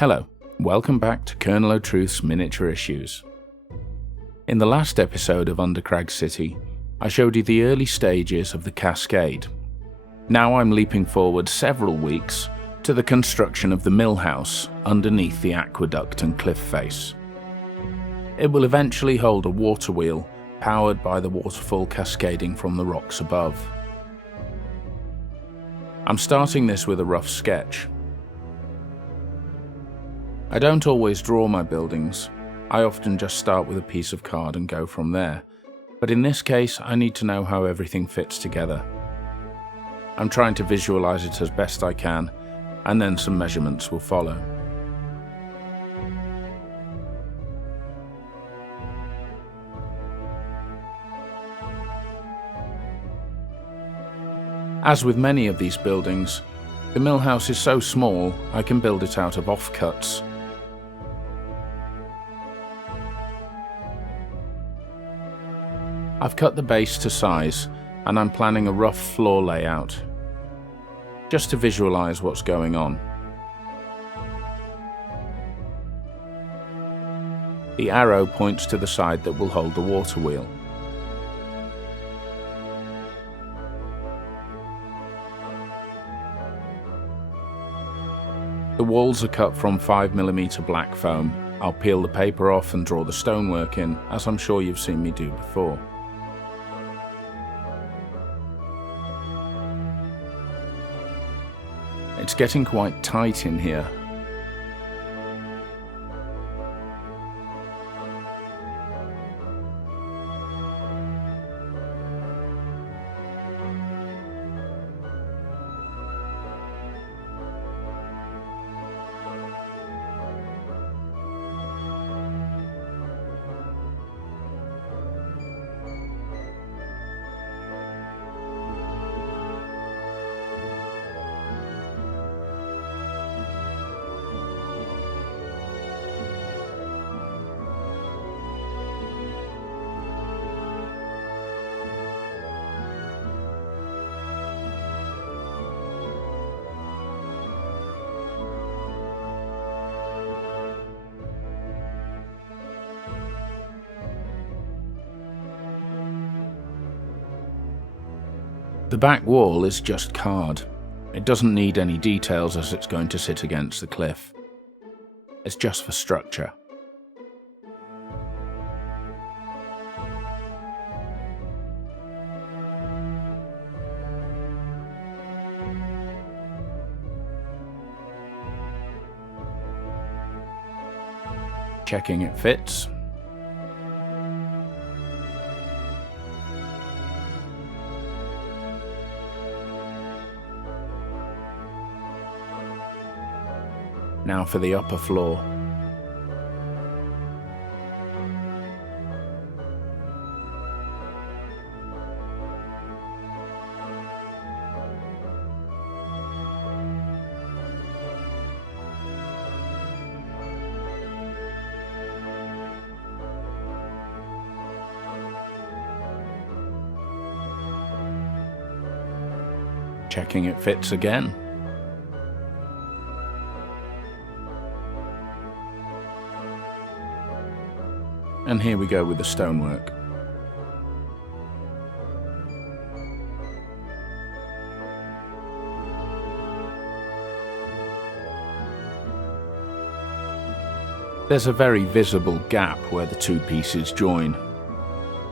Hello, welcome back to Colonel O'Truth's Miniature Issues. In the last episode of Undercrag City, I showed you the early stages of the cascade. Now I'm leaping forward several weeks to the construction of the Millhouse underneath the aqueduct and cliff face. It will eventually hold a water wheel powered by the waterfall cascading from the rocks above. I'm starting this with a rough sketch. I don't always draw my buildings. I often just start with a piece of card and go from there, but in this case I need to know how everything fits together. I'm trying to visualize it as best I can, and then some measurements will follow. As with many of these buildings, the Millhouse is so small I can build it out of offcuts. I've cut the base to size, and I'm planning a rough floor layout, just to visualize what's going on. The arrow points to the side that will hold the water wheel. The walls are cut from 5mm black foam. I'll peel the paper off and draw the stonework in, as I'm sure you've seen me do before. It's getting quite tight in here. The back wall is just card. It doesn't need any details as it's going to sit against the cliff. It's just for structure. Checking it fits. Now for the upper floor. Checking it fits again. And here we go with the stonework. There's a very visible gap where the two pieces join.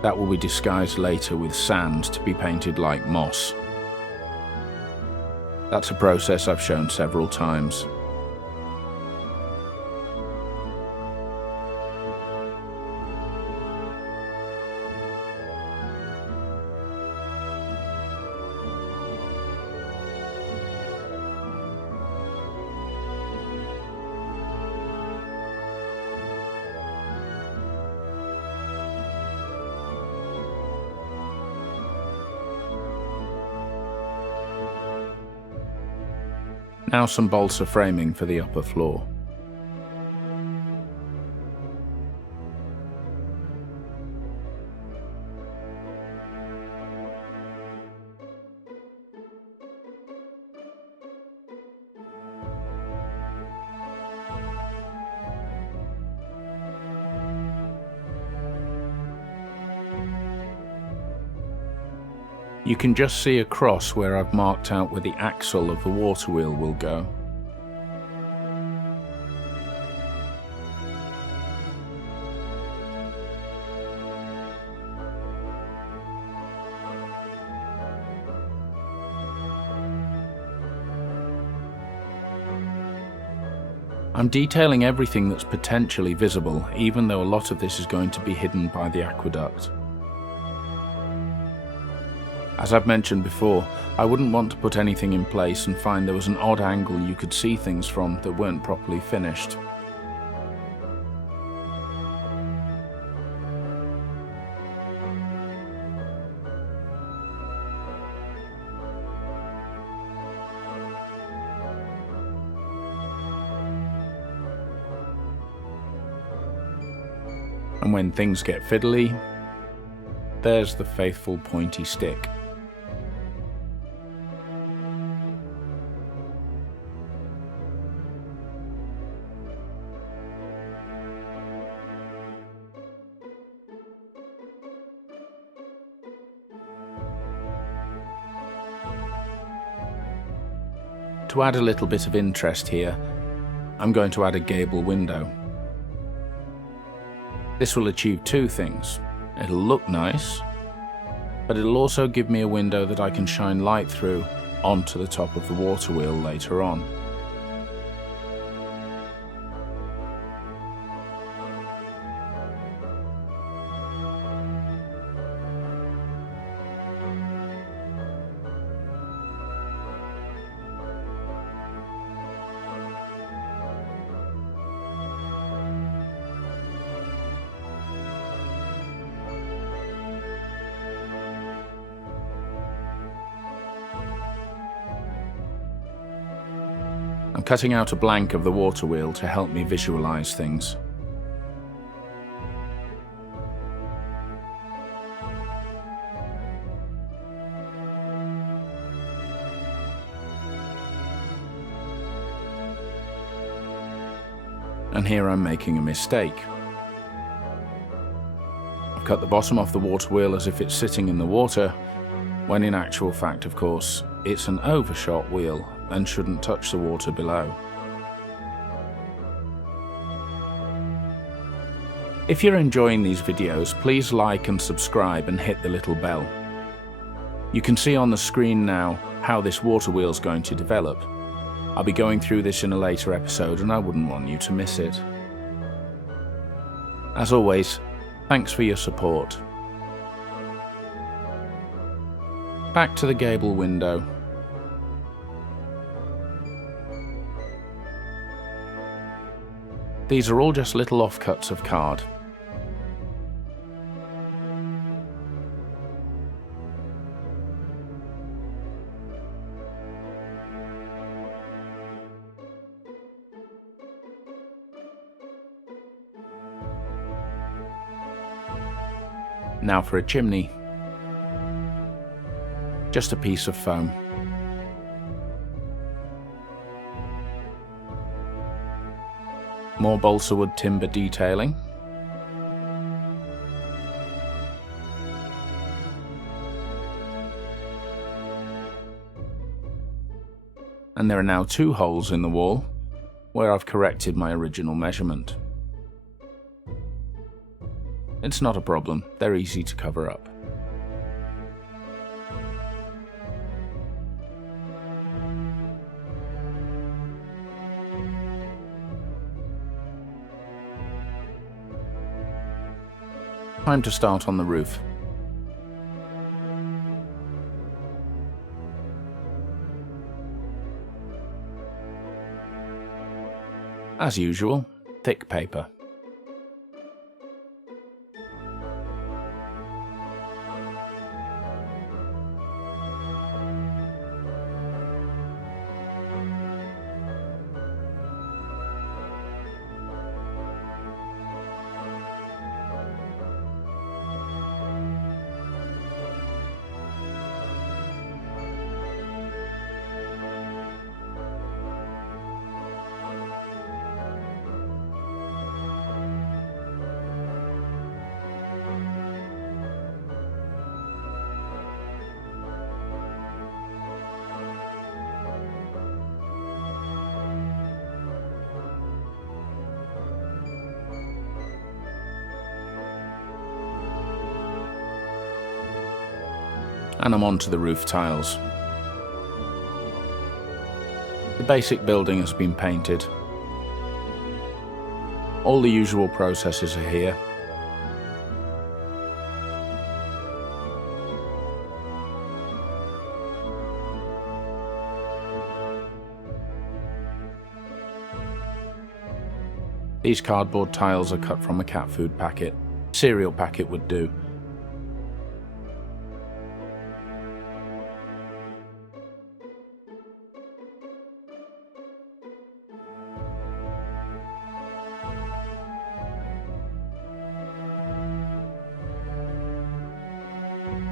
That will be disguised later with sand to be painted like moss. That's a process I've shown several times. Now some balsa framing for the upper floor. You can just see across where I've marked out where the axle of the water wheel will go. I'm detailing everything that's potentially visible, even though a lot of this is going to be hidden by the aqueduct. As I've mentioned before, I wouldn't want to put anything in place and find there was an odd angle you could see things from that weren't properly finished. And when things get fiddly, there's the faithful pointy stick. To add a little bit of interest here, I'm going to add a gable window. This will achieve two things. It'll look nice, but it'll also give me a window that I can shine light through onto the top of the water wheel later on. I'm cutting out a blank of the water wheel to help me visualize things. And here I'm making a mistake. I've cut the bottom off the water wheel as if it's sitting in the water, when in actual fact, of course, it's an overshot wheel and shouldn't touch the water below. If you're enjoying these videos, please like and subscribe and hit the little bell. You can see on the screen now how this water wheel's going to develop. I'll be going through this in a later episode and I wouldn't want you to miss it. As always, thanks for your support. Back to the gable window. These are all just little offcuts of card. Now for a chimney. Just a piece of foam. More balsa wood timber detailing. And there are now 2 holes in the wall where I've corrected my original measurement. It's not a problem, they're easy to cover up. Time to start on the roof. As usual, thick paper. and I'm on to the roof tiles. The basic building has been painted. All the usual processes are here. These cardboard tiles are cut from a cat food packet. Cereal packet would do.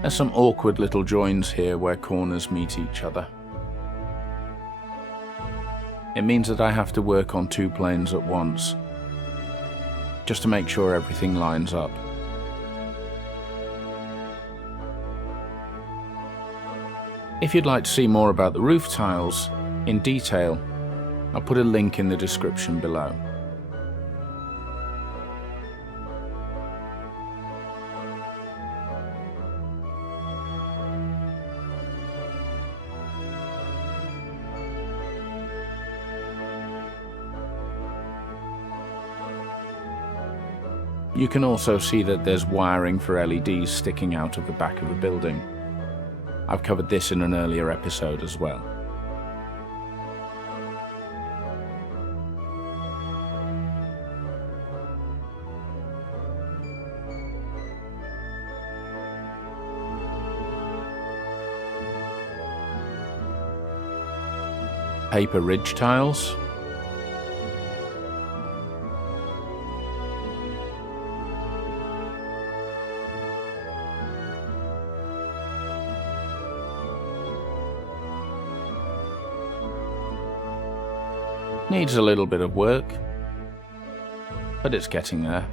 There's some awkward little joins here where corners meet each other. It means that I have to work on 2 planes at once, just to make sure everything lines up. If you'd like to see more about the roof tiles in detail, I'll put a link in the description below. You can also see that there's wiring for LEDs sticking out of the back of the building. I've covered this in an earlier episode as well. Paper ridge tiles. Needs a little bit of work, but it's getting there.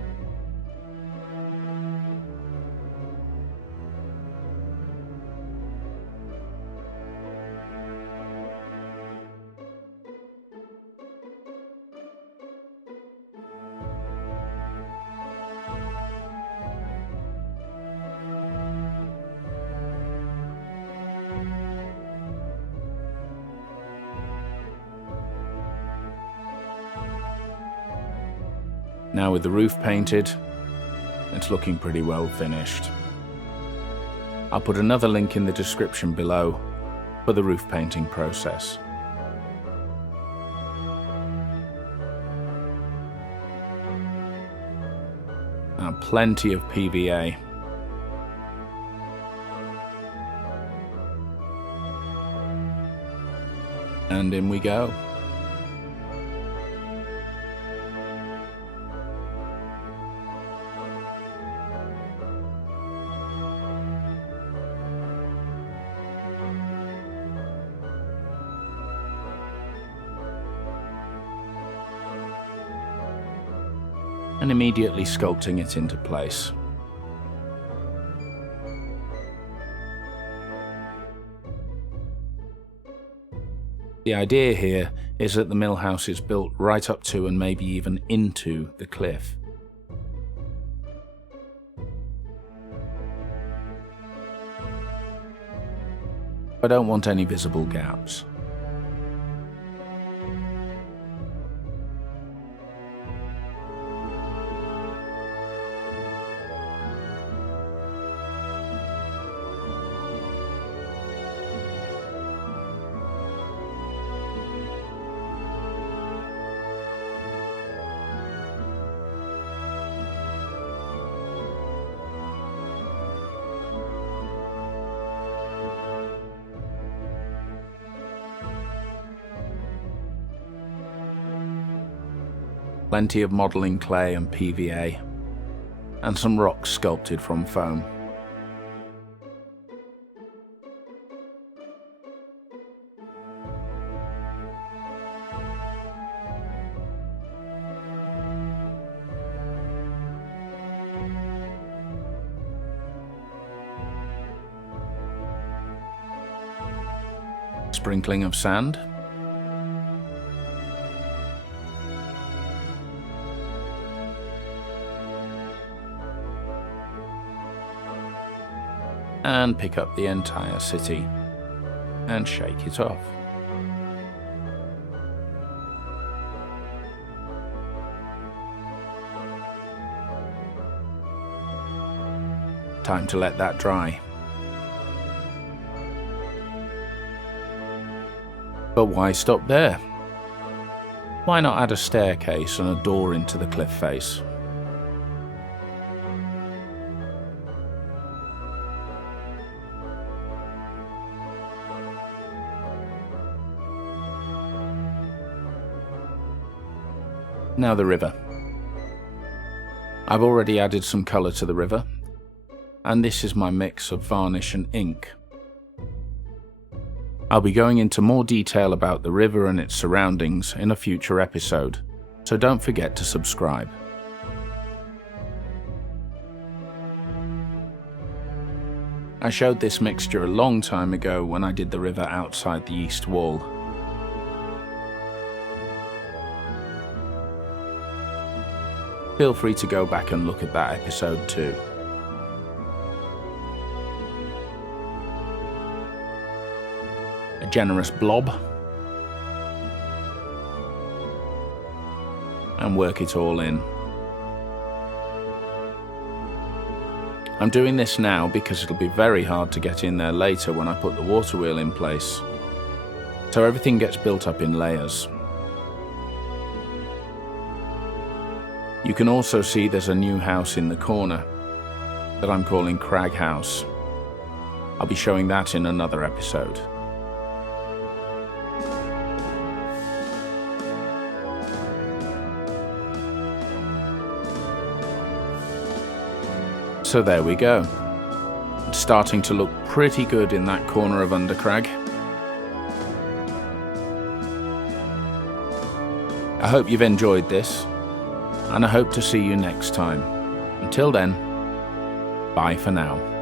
Now with the roof painted, it's looking pretty well finished. I'll put another link in the description below for the roof painting process. Now plenty of PVA. And in we go. And immediately sculpting it into place. The idea here is that the Millhouse is built right up to and maybe even into the cliff. I don't want any visible gaps. Plenty of modelling clay and PVA, and some rocks sculpted from foam. Sprinkling of sand. and pick up the entire city and shake it off. Time to let that dry. But why stop there? Why not add a staircase and a door into the cliff face? Now the river. I've already added some colour to the river, and this is my mix of varnish and ink. I'll be going into more detail about the river and its surroundings in a future episode, so don't forget to subscribe. I showed this mixture a long time ago when I did the river outside the east wall. Feel free to go back and look at that episode too. A generous blob, and work it all in. I'm doing this now because it'll be very hard to get in there later when I put the water wheel in place, so everything gets built up in layers. You can also see there's a new house in the corner that I'm calling Crag House. I'll be showing that in another episode. So there we go. It's starting to look pretty good in that corner of Undercrag. I hope you've enjoyed this, and I hope to see you next time. Until then, bye for now.